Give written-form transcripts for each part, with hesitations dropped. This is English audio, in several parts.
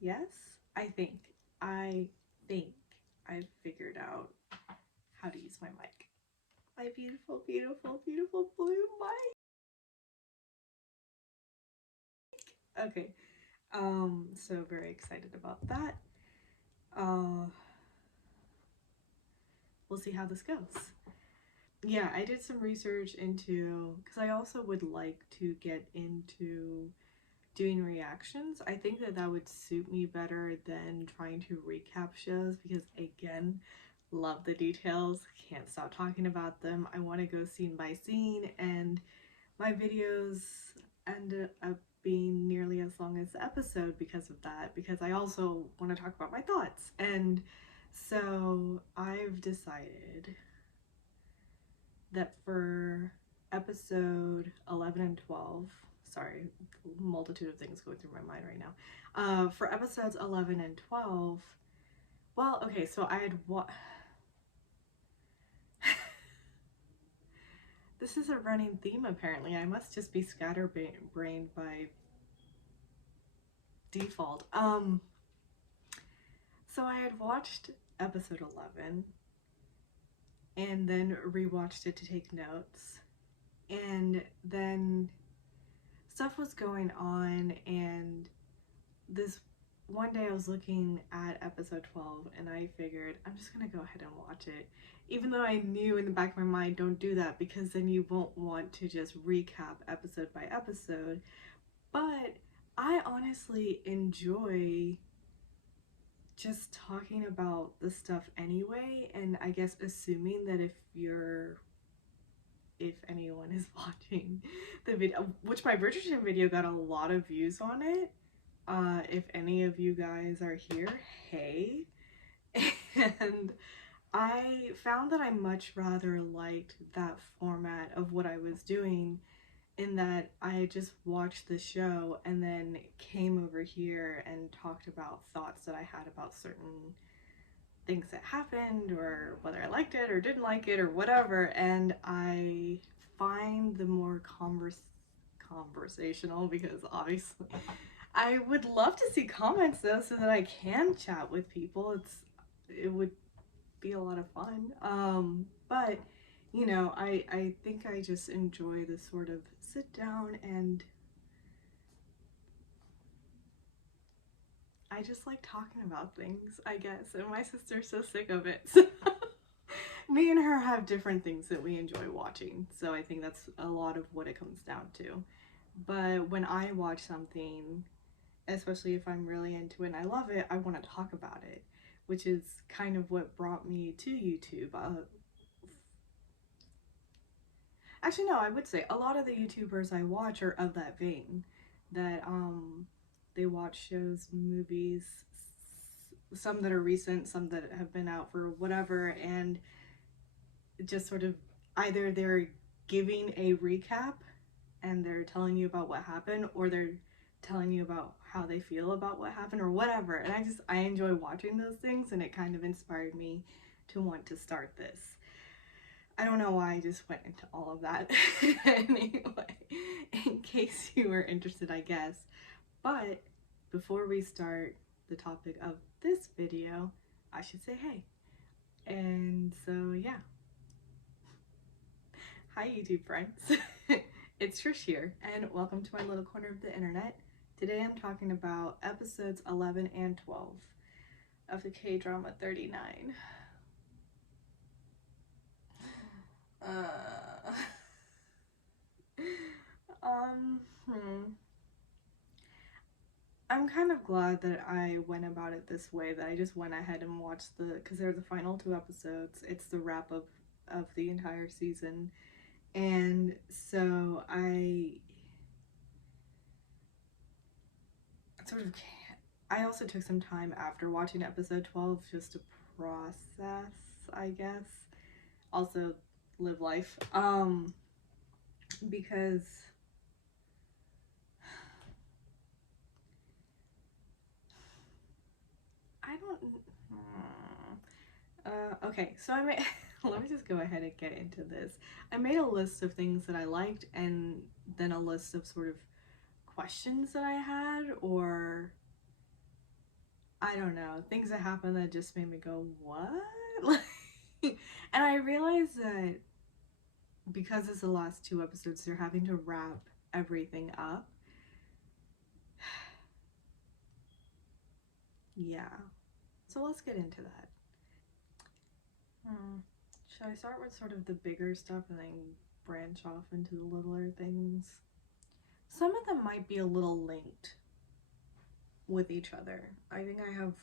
Yes, I think I've figured out how to use my mic. My beautiful, beautiful, beautiful blue mic. Okay. So very excited about that. Uh, we'll see how this goes. Yeah, I did some research into, because I also would like to get into doing reactions. I think that that would suit me better than trying to recap shows because, again, love the details, can't stop talking about them. I want to go scene by scene, and my videos end up being nearly as long as the episode because of that, because I also want to talk about my thoughts. And so I've decided that for episode 11 and 12, sorry, multitude of things going through my mind right now. For episodes 11 and 12, well, okay, so I had this is a running theme apparently. I must just be scatterbrained by default. So I had watched episode 11 and then rewatched it to take notes. And then stuff was going on, and this one day I was looking at episode 12 and I figured I'm just gonna go ahead and watch it. Even though I knew in the back of my mind, don't do that because then you won't want to just recap episode by episode. But I honestly enjoy just talking about the stuff anyway, and I guess assuming that if anyone is watching the video, which my Bridgerton video got a lot of views on it. If any of you guys are here, hey. And I found that I much rather liked that format of what I was doing, in that I just watched the show and then came over here and talked about thoughts that I had about certain things that happened, or whether I liked it or didn't like it or whatever. And I find the more conversational, because obviously I would love to see comments though, so that I can chat with people. It would be a lot of fun. But you know, I think I just enjoy the sort of sit down, and I just like talking about things, I guess. And my sister's so sick of it. So me and her have different things that we enjoy watching. So I think that's a lot of what it comes down to. But when I watch something, especially if I'm really into it and I love it, I want to talk about it, which is kind of what brought me to YouTube. Actually, no, I would say a lot of the YouTubers I watch are of that vein, that they watch shows, movies, some that are recent, some that have been out for whatever, and just sort of either they're giving a recap and they're telling you about what happened, or they're telling you about how they feel about what happened or whatever. And I enjoy watching those things, and it kind of inspired me to want to start this. I don't know why I just went into all of that. Anyway, in case you were interested, I guess. But before we start the topic of this video, I should say hey. And so, yeah. Hi, YouTube friends. It's Trish here, and welcome to my little corner of the internet. Today I'm talking about episodes 11 and 12 of the K-drama 39. Uh, um, hmm. I'm kind of glad that I went about it this way, that I just went ahead and watched because they're the final two episodes. It's the wrap up of the entire season. And so sort of, I also took some time after watching episode 12 just to process, I guess. Also live life. Because I don't. Okay, so I made. Let me just go ahead and get into this. I made a list of things that I liked, and then a list of sort of questions that I had, or I don't know, things that happened that just made me go, what? Like, and I realized that because it's the last two episodes, they're having to wrap everything up. Yeah. So let's get into that. Should I start with sort of the bigger stuff and then branch off into the littler things? Some of them might be a little linked with each other. I think I have,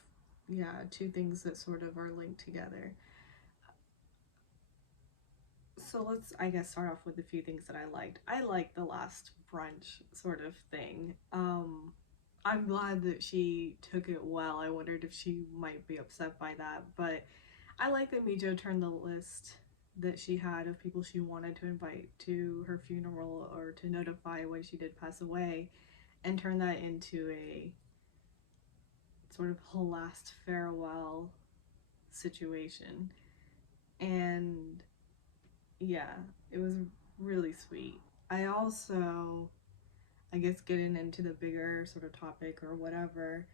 yeah, two things that sort of are linked together. So let's, I guess, start off with a few things that I liked. I liked the last brunch sort of thing. I'm glad that she took it well. I wondered if she might be upset by that, but I like that Mijo turned the list that she had of people she wanted to invite to her funeral or to notify when she did pass away, and turn that into a sort of last farewell situation. And yeah, it was really sweet. I also, I guess, getting into the bigger sort of topic or whatever,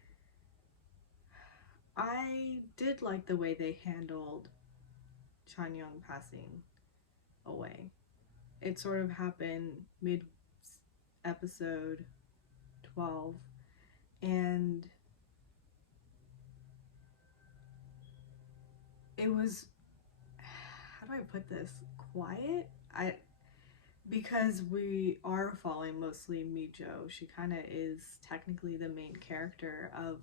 I did like the way they handled Chanyeong passing away. It sort of happened mid episode 12, and it was, how do I put this, quiet. I Because we are following mostly Mijo. She kind of is technically the main character of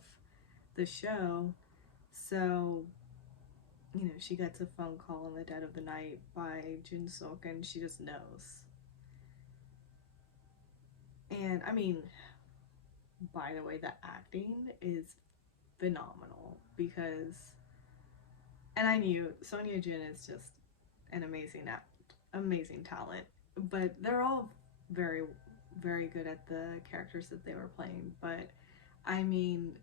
the show. So, she gets a phone call in the dead of the night by Jin Sok, and she just knows. And I mean, by the way, the acting is phenomenal because, and I knew Sonia Jin is just an amazing talent, but they're all very, very good at the characters that they were playing. But I mean,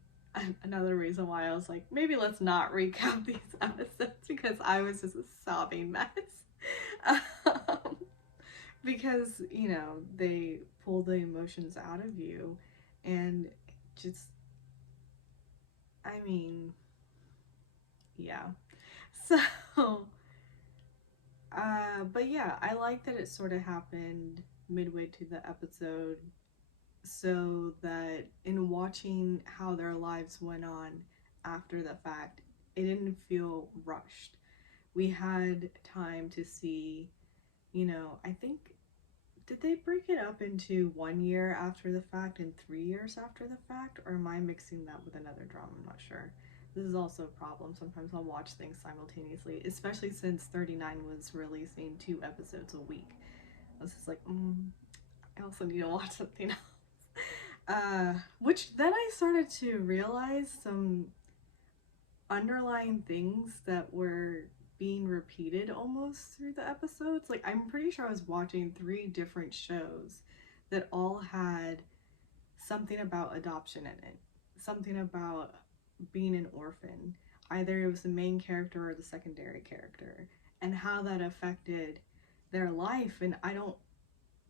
another reason why I was like, maybe let's not recap these episodes, because I was just a sobbing mess. um, because, they pull the emotions out of you, and just, I mean, yeah. So, but yeah, I like that it sort of happened midway to the episode, so that in watching how their lives went on after the fact, it didn't feel rushed. We had time to see, I think, did they break it up into 1 year after the fact and 3 years after the fact? Or am I mixing that with another drama? I'm not sure. This is also a problem. Sometimes I'll watch things simultaneously, especially since Thrity-Nine was releasing 2 episodes a week. I was just like, I also need to watch something else. Which then I started to realize some underlying things that were being repeated almost through the episodes. Like, I'm pretty sure I was watching 3 different shows that all had something about adoption in it, something about being an orphan. Either it was the main character or the secondary character, and how that affected their life. And I don't,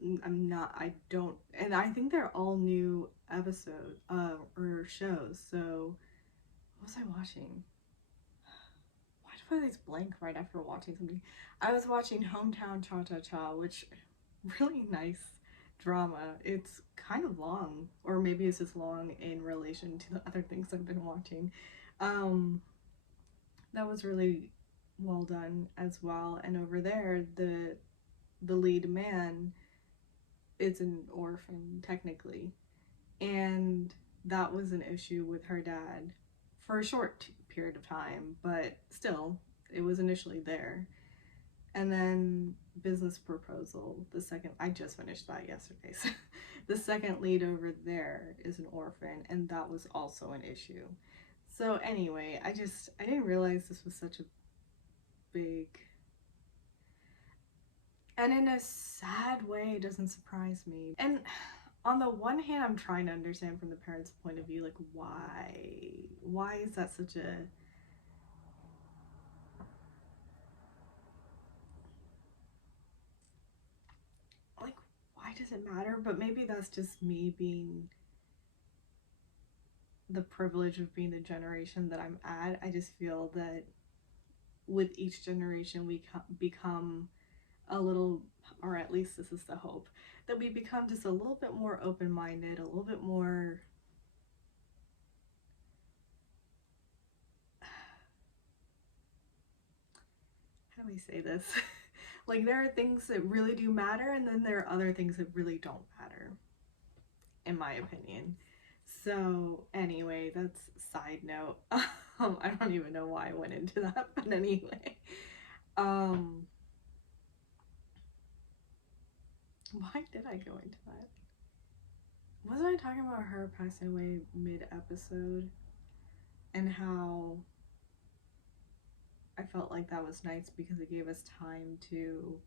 and I think they're all new episodes or shows. So, what was I watching? Why do I always blank right after watching something? I was watching Hometown Cha Cha Cha, which, really nice drama. It's kind of long, or maybe it's just long in relation to the other things I've been watching. Um, that was really well done as well. And over there, the lead man is an orphan technically, and that was an issue with her dad for a short period of time, but still, it was initially there. And then Business Proposal, the second, I just finished that yesterday. So the second lead over there is an orphan, and that was also an issue. So anyway, I didn't realize this was such a big, and in a sad way, it doesn't surprise me. And on the one hand, I'm trying to understand from the parents' point of view, like, why is that such a, like, why does it matter? But maybe that's just me being the privilege of being the generation that I'm at. I just feel that with each generation we become a little, or at least this is the hope, that we become just a little bit more open-minded, a little bit more, how do I say this? Like, there are things that really do matter, and then there are other things that really don't matter, in my opinion. So anyway, that's side note. I don't even know why I went into that, but anyway. Um, why did I go into that? Wasn't I talking about her passing away mid-episode and how I felt like that was nice because it gave us time to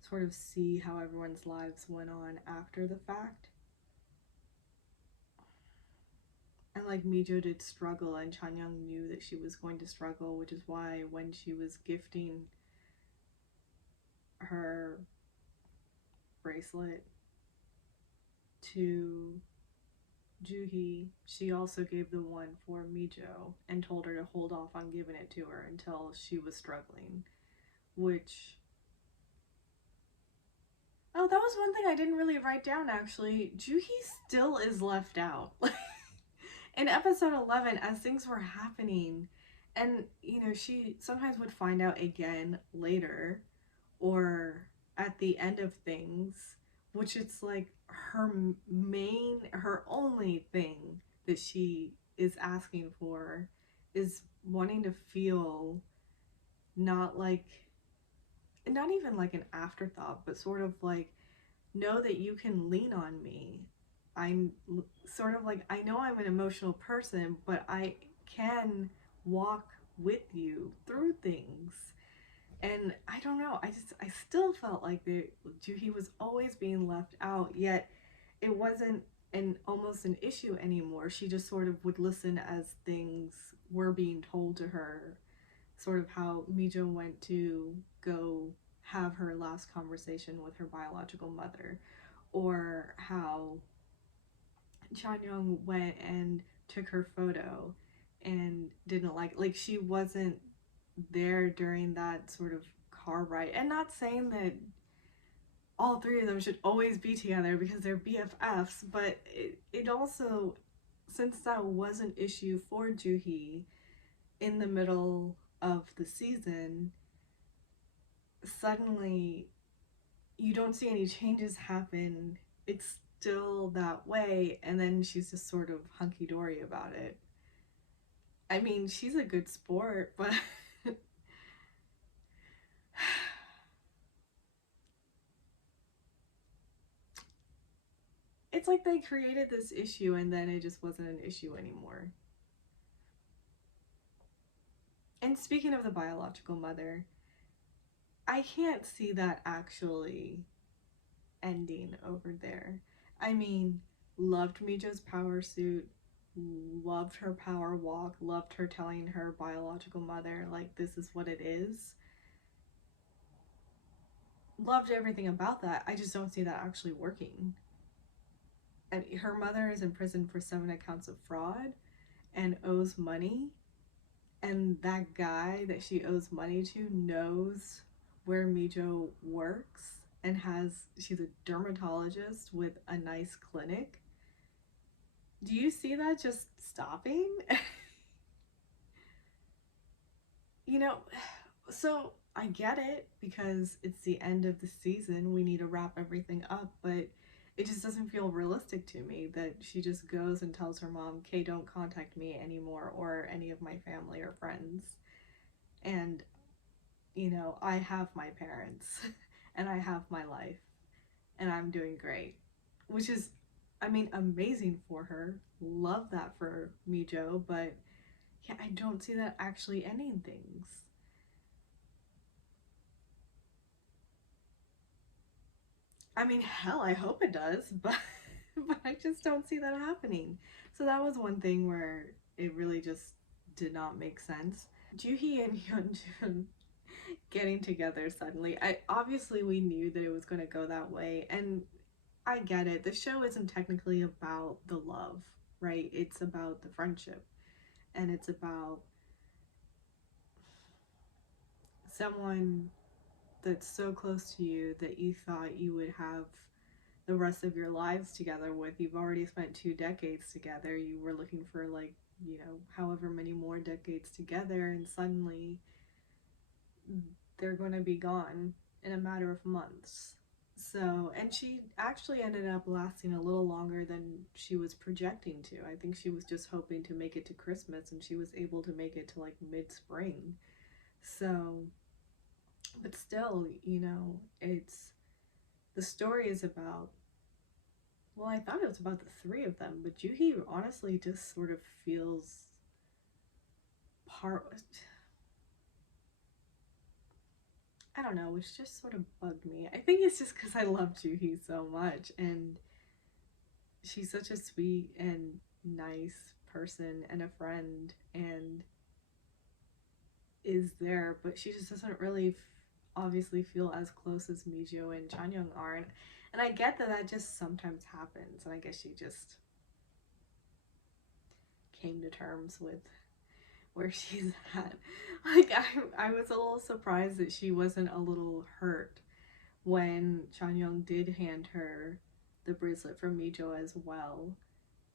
sort of see how everyone's lives went on after the fact? And like Mijo did struggle, and Chanyeong knew that she was going to struggle, which is why when she was gifting her bracelet to Juhi, she also gave the one for Mijo and told her to hold off on giving it to her until she was struggling. Which, oh, that was one thing I didn't really write down actually. Juhi still is left out. In episode 11, as things were happening, and you know, she sometimes would find out again later or at the end of things, which it's like her only thing that she is asking for is wanting to feel not like, not even like an afterthought, but sort of like, know that you can lean on me. I'm sort of like, I know I'm an emotional person, but I can walk with you through things. And I don't know, I still felt like he was always being left out, yet it wasn't almost an issue anymore. She just sort of would listen as things were being told to her, sort of how Mijo went to go have her last conversation with her biological mother, or how Chanyeong went and took her photo and didn't like she wasn't there during that sort of car ride. And not saying that all three of them should always be together because they're BFFs, but it also, since that was an issue for Juhi in the middle of the season, suddenly you don't see any changes happen. It's still that way, and then she's just sort of hunky-dory about it. I mean, she's a good sport, but it's like they created this issue and then it just wasn't an issue anymore. And speaking of the biological mother, I can't see that actually ending over there. I mean, loved Mijo's power suit, loved her power walk, loved her telling her biological mother, like, this is what it is. Loved everything about that. I just don't see that actually working. And her mother is in prison for 7 accounts of fraud and owes money. And that guy that she owes money to knows where Mijo works and she's a dermatologist with a nice clinic. Do you see that just stopping? You know, so I get it because it's the end of the season. We need to wrap everything up, but it just doesn't feel realistic to me that she just goes and tells her mom, "Kay, don't contact me anymore or any of my family or friends." And, you know, I have my parents and I have my life and I'm doing great, which is, I mean, amazing for her. Love that for Mijo, but yeah, I don't see that actually ending things. I mean, hell, I hope it does, but but I just don't see that happening. So that was one thing where it really just did not make sense. Juhi and Hyunjun getting together suddenly. I obviously we knew that it was going to go that way, and I get it. The show isn't technically about the love. right? It's about the friendship, and it's about someone that's so close to you that you thought you would have the rest of your lives together with. You've already spent 2 decades together. You were looking for, like, however many more decades together, and suddenly they're going to be gone in a matter of months. So, and she actually ended up lasting a little longer than she was projecting to. I think she was just hoping to make it to Christmas, and she was able to make it to like mid spring. So, but still, it's the story is about, well, I thought it was about the three of them, but Juhi honestly just sort of feels part. I don't know, which just sort of bugged me. I think it's just because I love Juhi so much, and she's such a sweet and nice person and a friend, and is there, but she just doesn't really obviously feel as close as Mijo and Chanyeong are, and I get that that just sometimes happens, and I guess she just came to terms with where she's at. Like, I was a little surprised that she wasn't a little hurt when Chanyeong did hand her the bracelet from Mijo as well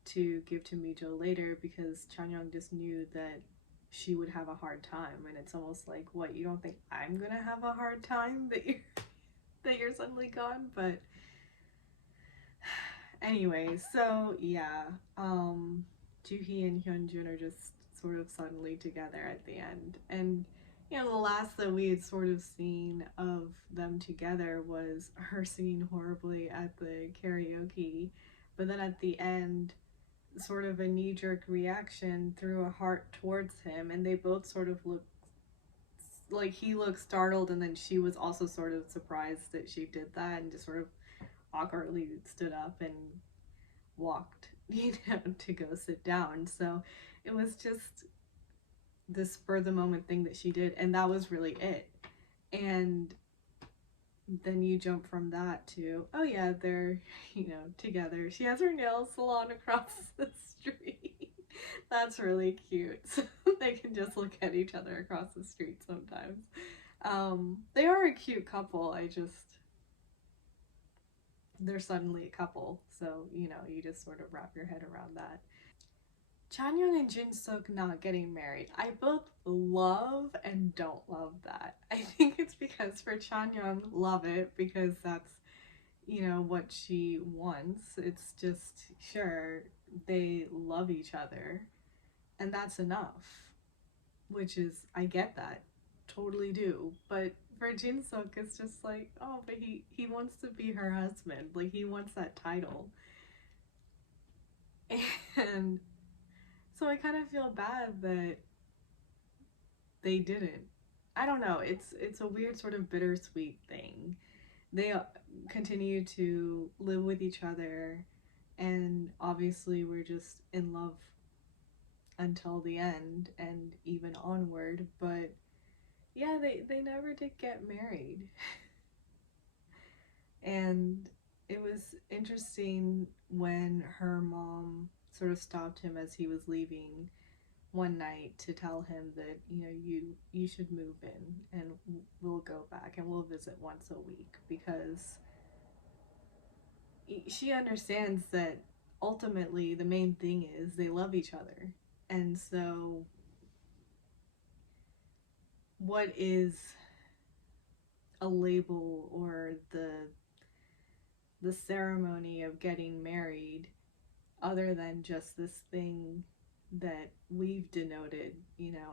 to give to Mijo later, because Chanyeong just knew that she would have a hard time, and it's almost like, what, you don't think I'm gonna have a hard time that you're suddenly gone? But anyway, so yeah, Juhi and Hyunjun are just sort of suddenly together at the end, and the last that we had sort of seen of them together was her singing horribly at the karaoke, but then at the end, sort of a knee-jerk reaction, threw a heart towards him, and they both sort of looked like, he looked startled, and then she was also sort of surprised that she did that, and just sort of awkwardly stood up and walked to go sit down. So it was just this spur of the moment thing that she did, and that was really it. And then you jump from that to, oh yeah, they're together. She has her nail salon across the street. That's really cute. So they can just look at each other across the street sometimes. They are a cute couple. They're suddenly a couple, so you just sort of wrap your head around that. Chanyeong and Jin Suk not getting married, I both love and don't love that. I think it's because for Chanyeong, love it because that's what she wants. It's just, sure, they love each other, and that's enough, which is, I get that, totally do. But for Jin Suk, it's just like, oh, but he wants to be her husband, like, he wants that title. And so I kind of feel bad that they didn't. I don't know, it's a weird sort of bittersweet thing. They continue to live with each other, and obviously we're just in love until the end and even onward, but yeah, they never did get married. And it was interesting when her mom sort of stopped him as he was leaving one night to tell him that you should move in, and we'll go back and we'll visit once a week, because she understands that ultimately the main thing is they love each other. And so what is a label, or the ceremony of getting married, other than just this thing that we've denoted,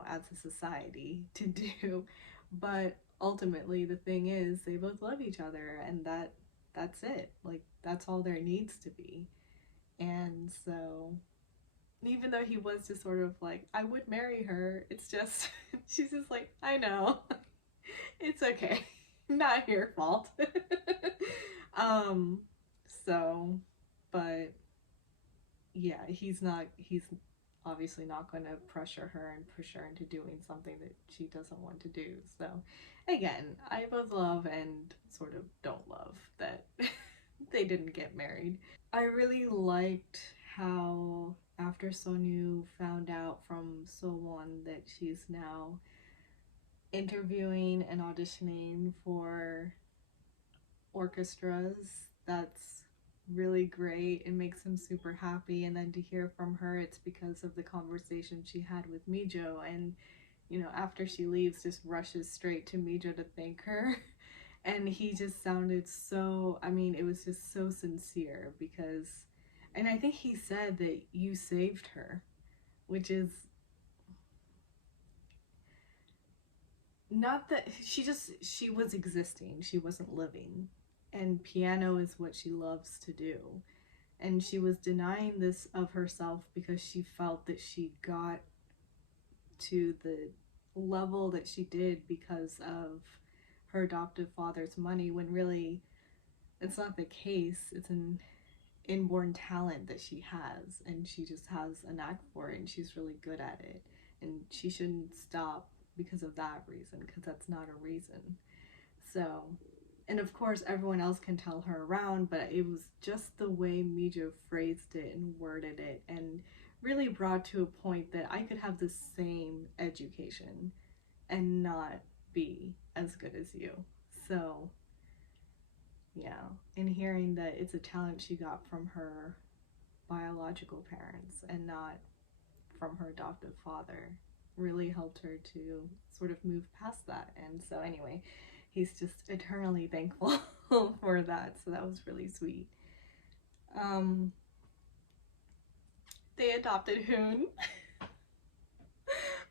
as a society to do? But ultimately the thing is they both love each other, and that's it. Like, that's all there needs to be. And so even though he was just sort of like, I would marry her, it's just she's just like, I know. It's okay. Not your fault. um so, but yeah, he's obviously not going to pressure her and push her into doing something that she doesn't want to do. So again, I both love and sort of don't love that they didn't get married. I really liked how after Sonyu found out from So-won that she's now interviewing and auditioning for orchestras, that's really great. It makes him super happy. And then to hear from her, it's because of the conversation she had with Mijo. And, you know, after she leaves, just rushes straight to Mijo to thank her. And he just sounded so, I mean, it was just so sincere because, and I think he said that you saved her, which is not that she was existing, she wasn't living. And piano is what she loves to do. And she was denying this of herself because she felt that she got to the level that she did because of her adoptive father's money, when really it's not the case. It's an inborn talent that she has, and she just has a knack for it, and she's really good at it. And she shouldn't stop because of that reason, because that's not a reason. So, and of course, everyone else can tell her around, but it was just the way Mijo phrased it and worded it, and really brought to a point that I could have the same education and not be as good as you. So, yeah, and hearing that it's a talent she got from her biological parents and not from her adoptive father really helped her to sort of move past that. And so, anyway, he's just eternally thankful for that. So, that was really sweet. They adopted Hoon.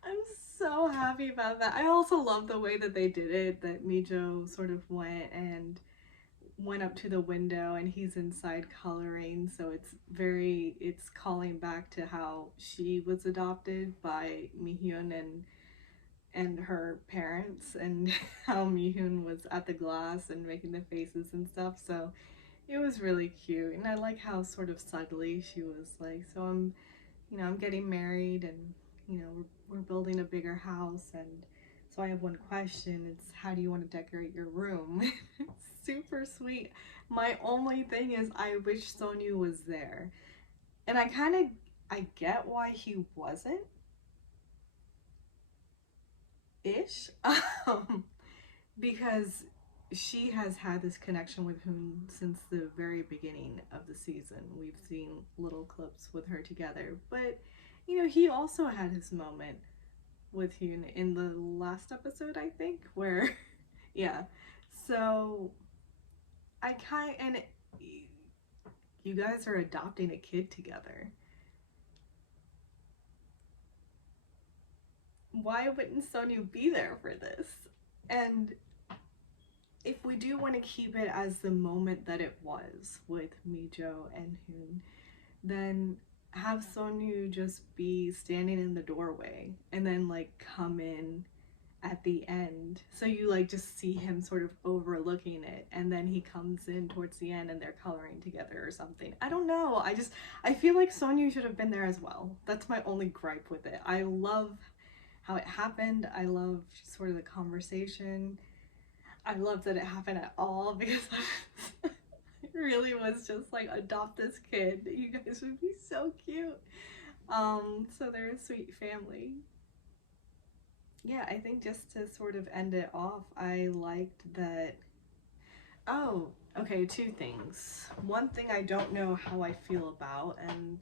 I'm so happy about that. I also love the way that they did it, that Mijo sort of went up to the window and he's inside coloring, so it's calling back to how she was adopted by Mihyun and her parents, and how Mihyun was at the glass and making the faces and stuff. So it was really cute, and I like how sort of subtly she was like, so I'm getting married, and we're building a bigger house, and so I have one question. It's, how do you want to decorate your room? Super sweet. My only thing is, I wish Sonyu was there. And I get why he wasn't. Ish. Because she has had this connection with him since the very beginning of the season. We've seen little clips with her together. But, he also had his moment with Hyun in the last episode, I think, where, yeah. So, and you guys are adopting a kid together. Why wouldn't Sonyu be there for this? And if we do want to keep it as the moment that it was with Mijo and Hoon, then have Sonyu just be standing in the doorway and then like come in at the end, so you like just see him sort of overlooking it, and then he comes in towards the end and they're coloring together or something. I don't know, I feel like Sonyu should have been there as well. That's my only gripe with it. I love how it happened. I love sort of the conversation. I love that it happened at all, because it really was just like, adopt this kid, you guys would be so cute. So they're a sweet family. Yeah, I think just to sort of end it off, I liked that. Oh, okay, two things. One thing I don't know how I feel about, and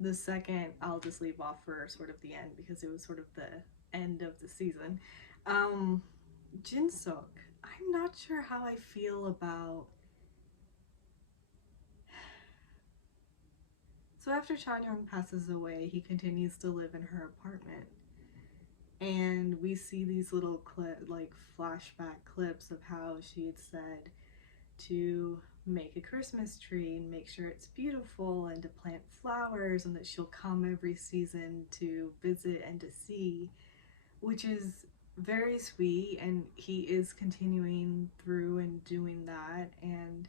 the second I'll just leave off for sort of the end because it was sort of the end of the season. Jinsuk, I'm not sure how I feel about. So after Chanyeong passes away, he continues to live in her apartment. And we see these little flashback clips of how she had said to make a Christmas tree and make sure it's beautiful, and to plant flowers, and that she'll come every season to visit and to see, which is very sweet. And he is continuing through and doing that. And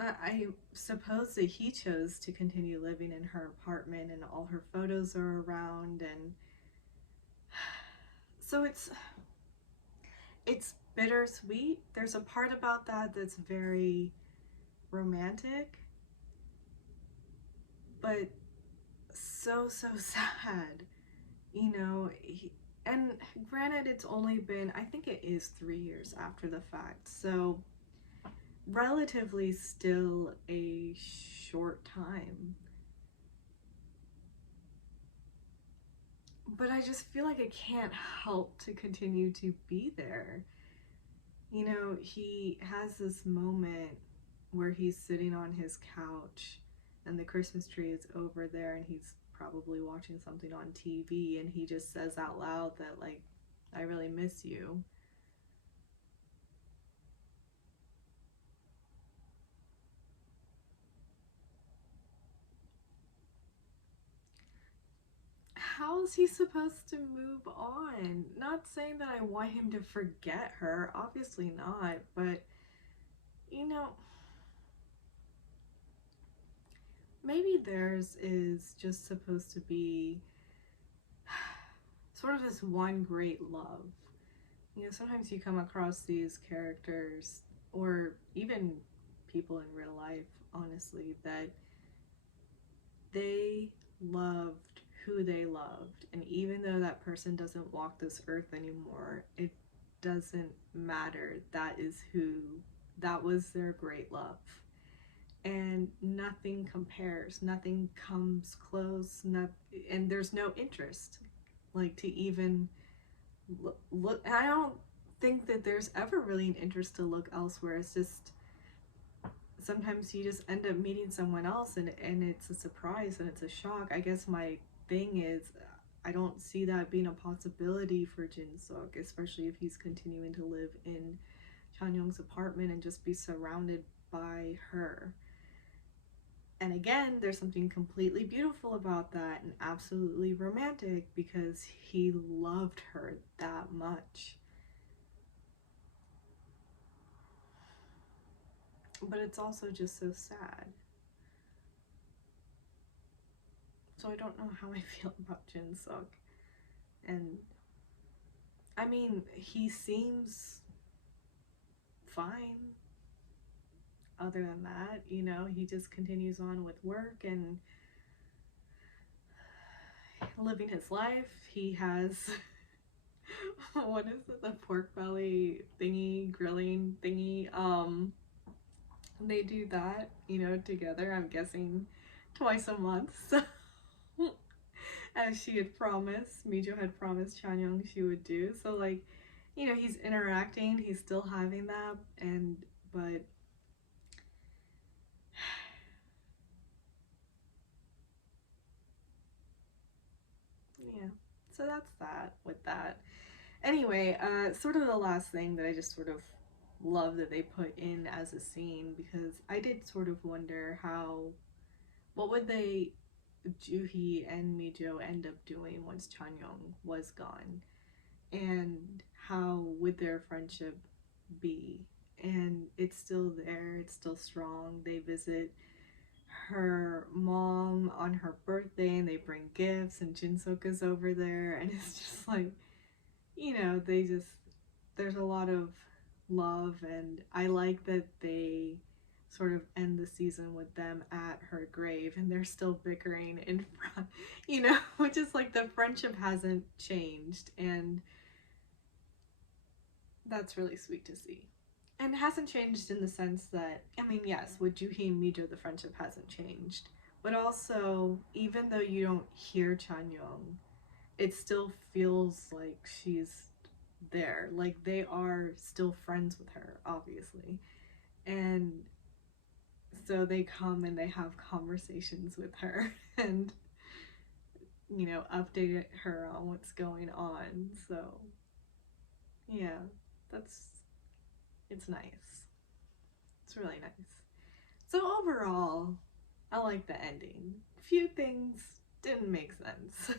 I suppose that he chose to continue living in her apartment, and all her photos are around, and so it's bittersweet. There's a part about that that's very romantic, but so sad. You know, and granted, it's only been, I think it is 3 years after the fact, so relatively still a short time. But I just feel like it can't help to continue to be there. You know, he has this moment where he's sitting on his couch and the Christmas tree is over there and he's probably watching something on TV and he just says out loud that, like, I really miss you. How is he supposed to move on? Not saying that I want him to forget her, obviously not, but you know, maybe theirs is just supposed to be sort of this one great love. You know, sometimes you come across these characters, or even people in real life, honestly, that they loved who they loved. And even though that person doesn't walk this earth anymore, it doesn't matter. That is who, that was their great love. And nothing compares, nothing comes close, not, and there's no interest, like, to even look. I don't think that there's ever really an interest to look elsewhere. It's just sometimes you just end up meeting someone else and it's a surprise and it's a shock. I guess my thing is I don't see that being a possibility for Jin Suk, especially if he's continuing to live in Chan Young's apartment and just be surrounded by her. And again, there's something completely beautiful about that and absolutely romantic because he loved her that much. But it's also just so sad. So I don't know how I feel about Jin Suk. And I mean, he seems fine. Other than that, you know, he just continues on with work and living his life. He has what is it, the pork belly thingy, grilling thingy. They do that, you know, together. I'm guessing twice a month. So as she had promised, Mijo had promised Chanyeong she would do. So, like, you know, he's interacting, he's still having that, and but yeah. So that's that with that. Anyway, sort of the last thing that I just sort of love that they put in as a scene, because I did sort of wonder how, what would they, Juhi and Mijo, end up doing once Chanyeong was gone, and how would their friendship be? And it's still there, it's still strong. They visit her mom on her birthday and they bring gifts, and Jinsuk is over there, and it's just like, you know, they just, there's a lot of love, and I like that they sort of end the season with them at her grave and they're still bickering in front, you know, which is like the friendship hasn't changed, and that's really sweet to see. And it hasn't changed in the sense that, I mean, yes, with Juhi and Mijo, the friendship hasn't changed. But also, even though you don't hear Chanyeong, it still feels like she's there. Like, they are still friends with her, obviously. And so they come and they have conversations with her and, you know, update her on what's going on. So, yeah, that's, it's nice. It's really nice. So overall, I like the ending. Few things didn't make sense.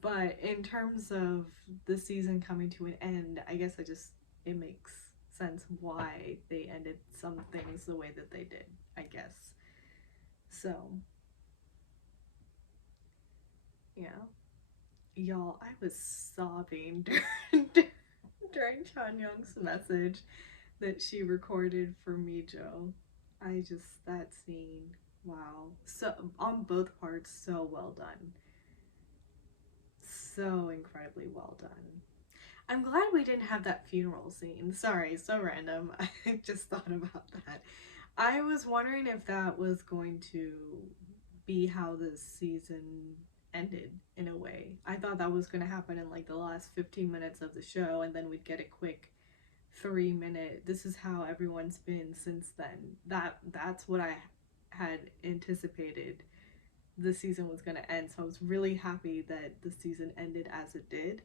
But in terms of the season coming to an end, I guess it makes sense why they ended some things the way that they did, I guess. So, yeah. Y'all, I was sobbing during Chan Young's message that she recorded for Mijo. That scene. Wow. So, on both parts, so well done. So incredibly well done. I'm glad we didn't have that funeral scene. Sorry, so random. I just thought about that. I was wondering if that was going to be how this season ended in a way. I thought that was going to happen in like the last 15 minutes of the show, and then we'd get a quick 3 minute. This is how everyone's been since then. That's what I had anticipated the season was going to end. So I was really happy that the season ended as it did.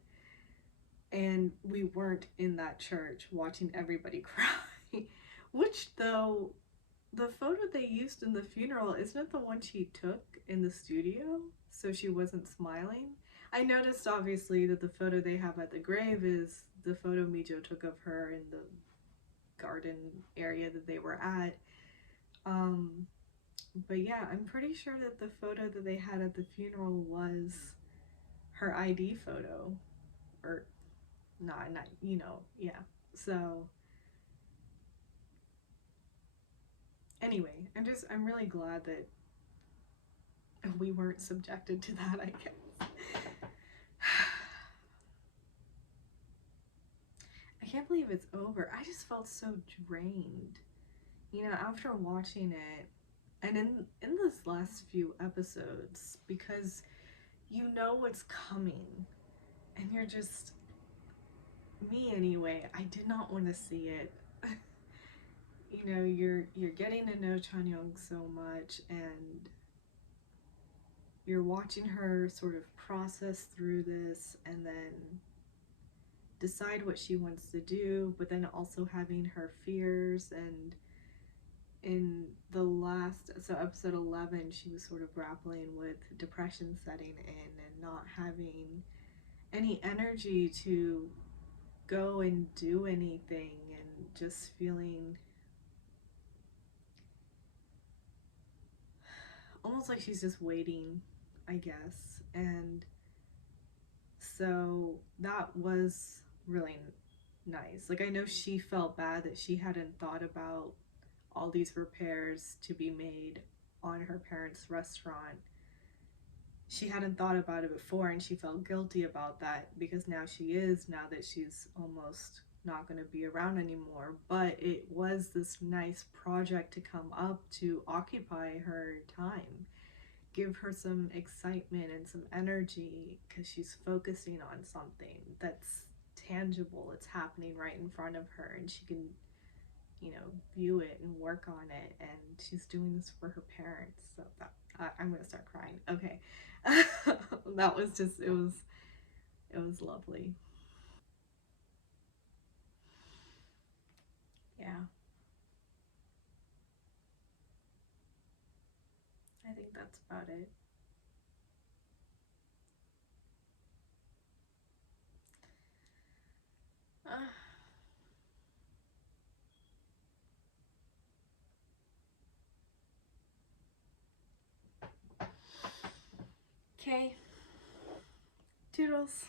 And we weren't in that church watching everybody cry. Which, though, the photo they used in the funeral, isn't it the one she took in the studio? So she wasn't smiling? I noticed, obviously, that the photo they have at the grave is the photo Mijo took of her in the garden area that they were at. Um, but yeah, I'm pretty sure that the photo that they had at the funeral was her ID photo. Or, not, yeah. So, anyway, I'm really glad that we weren't subjected to that, I guess. I can't believe it's over. I just felt so drained. After watching it, and in this last few episodes, because you know what's coming, and you're just, me anyway, I did not want to see it. You're getting to know Chan Young so much, and you're watching her sort of process through this, and then decide what she wants to do, but then also having her fears. And in the last, so episode 11, she was sort of grappling with depression setting in and not having any energy to go and do anything, and just feeling almost like she's just waiting, I guess. And so that was really nice. Like, I know she felt bad that she hadn't thought about all these repairs to be made on her parents' restaurant. She hadn't thought about it before, and she felt guilty about that because now she is, now that she's almost not going to be around anymore. But it was this nice project to come up to occupy her time, give her some excitement and some energy, because she's focusing on something that's tangible, it's happening right in front of her, and she can view it and work on it. And she's doing this for her parents. So I'm gonna start crying. Okay, that was just it was lovely. Yeah, I think that's about it. Uh, okay, toodles.